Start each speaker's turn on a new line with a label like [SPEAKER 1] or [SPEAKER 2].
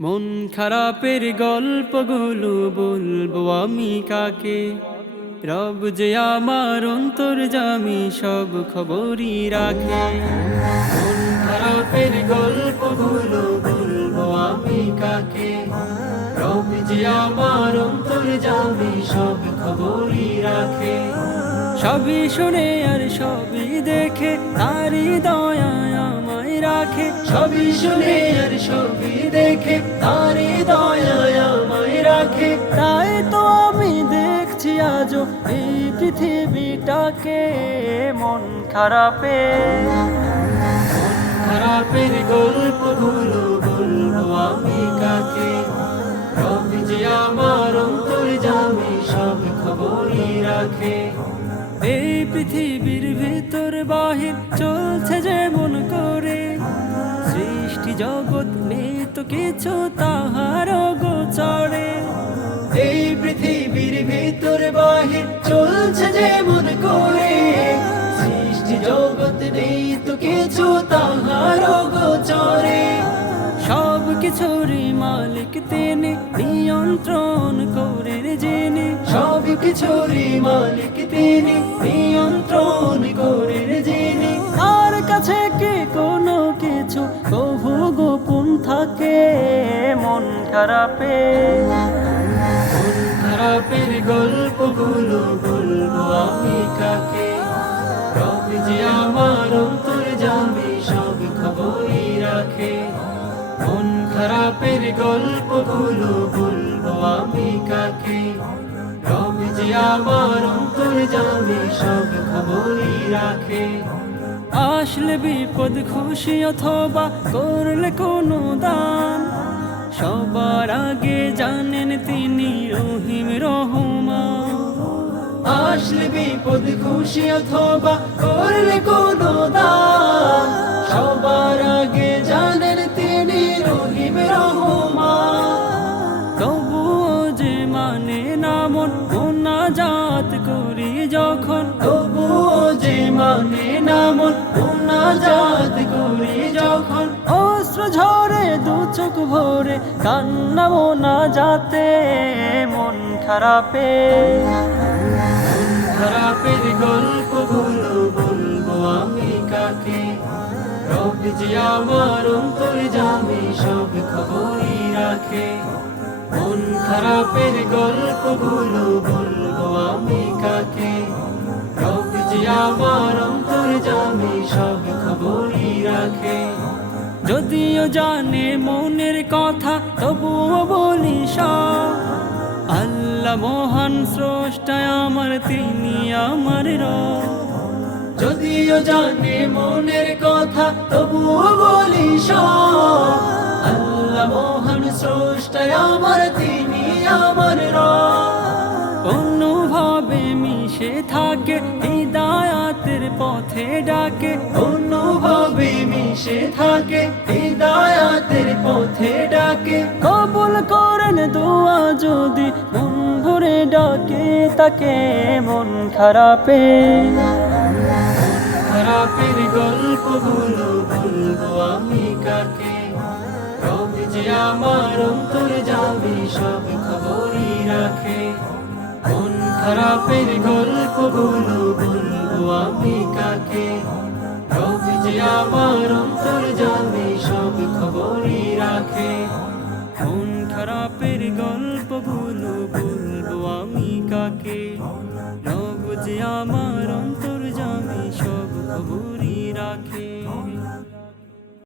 [SPEAKER 1] মন খারাপের গল্পগুলো বলব আমি কাকে? রব যে আমার অন্তর জামি সব খবরই রাখে। মন খারাপের গল্পগুলো বলব আমি কাকে? রব যে আমার অন্তর জামি সব খবরই রাখে। সবই শুনে আর সবই দেখে তারি দয়ায় আমায় রাখে। সবই শুনে আর সবই দেখে তারি দয়ায় আমায় রাখে। তাই তো আমি দেখছি আজও এই পৃথিবীটাকে মন খারাপে। খারাপের গল্পগুলো বলব আমি কাকে? রবি যে আমার অন্তর জামি সব খবরই রাখে। এই পৃথিবীর ভিতর বাহির চলছে যেমন করে। সৃষ্টি জগৎ নেই তো কিছু তাহার গোচরে। এই পৃথিবীর ভিতর বাহির চলছে যেমন করে। সৃষ্টি জগৎ নেই তো কিছু তাহার গোচরে। সব কিছুরই মালিক তিনি নিয়ন্ত্রণ করেন যিনি। সব কিছুরই মালিক তিনি, নিয়ন্ত্রণ করেন যিনি। আর কাছে কি কোনো কিছু কভু গোপন থাকে মন খারাপে। মন খারাপের গল্পগুলো বলব আমি কাকে? রবি যে আমার অন্তর জামি সব খবরই রাখে। মন খারাপের গল্পগুলো বলব আমি কাকে? জামি সব খবরই রাখে। আসলে বিপদ খুশি অথবা করলে কোনো দান। সবার আগে জানেন তিনি রহিম রহমান। আসলে বিপদ খুশি অথবা করলে কোনো দান। মানে না মন জাত করি যখন অস্ত্র ঝরে, দু চোখ ভরে কান্না মোনা যাতে মন খারাপে। খারাপের গল্পগুলো বলব আমি কাকে? রবি যে আমার অন্তর জামি সব খবরই রাখে। মন খারাপের গল্পগুলো বলব আমি কাকে? আমার অন্তর সব খবরই রাখে। যদিও জানে মনের কথা, তবুও বলি সব। আল্লাহ মহান স্রষ্টায় আমার, তিনি আমার রব। যদিও জানে মনের কথা, তবুও বলি সব। আল্লাহ মহান স্রষ্টায় আমার, তিনি আমার রব। অনুভবে মিশে থাকে পথে ডাকে অনুভবে মিশে থাকে, হৃদায়াতের পথে ডাকে। কবুল করেন দোয়া যদি মন ভরে ডাকে, তাকে মন খারাপে। খারাপের গল্পগুলো বলব আমি কাকে? যে আমার অন্তর যাবি, সব খবরই রাখে খারাপের গল্পগুলো বলব আমি কাকে? রবি যে আমার অন্তর যাবি সব খবরই রাখে। মন খারাপের গল্পগুলো বলব আমি কাকে? রব যে আমার অন্তর জামি সব খবরই রাখে।